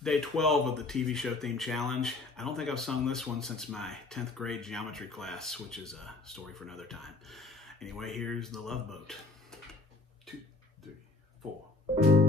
Day 12 of the TV show theme challenge. I don't think I've sung this one since my 10th grade geometry class, which is a story for another time. Anyway, here's The Love Boat. 2, 3, 4.